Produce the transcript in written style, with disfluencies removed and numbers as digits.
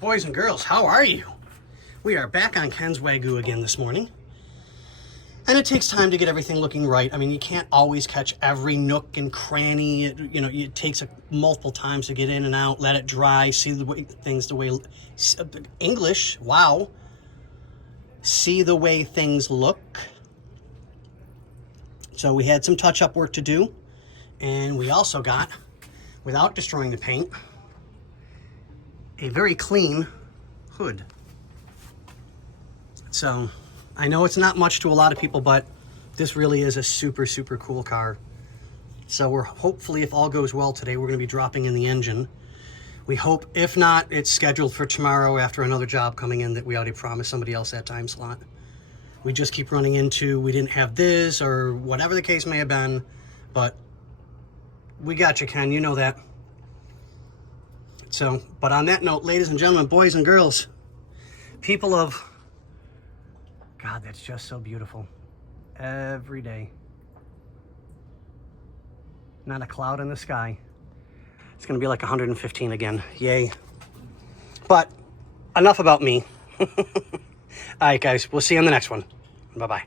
Boys and girls, how are you? We are back on Ken's Wagyu again this morning. And it takes time to get everything looking right. I mean, you can't always catch every nook and cranny. It takes multiple times to get in and out, let it dry, see the way things English, wow. See the way things look. So we had some touch-up work to do. And we also got, without destroying the paint, a very clean hood. So I know it's not much to a lot of people, but this really is a super, super cool car. So we're hopefully, if all goes well today, we're going to be dropping in the engine. We hope, if not, it's scheduled for tomorrow after another job coming in that we already promised somebody else that time slot. We just keep running into, we didn't have this or whatever the case may have been, but we got you, Ken, you know that. So, but on that note, ladies and gentlemen, boys and girls, people of, God, that's just so beautiful. Every day. Not a cloud in the sky. It's going to be like 115 again. Yay. But enough about me. All right, guys, we'll see you on the next one. Bye-bye.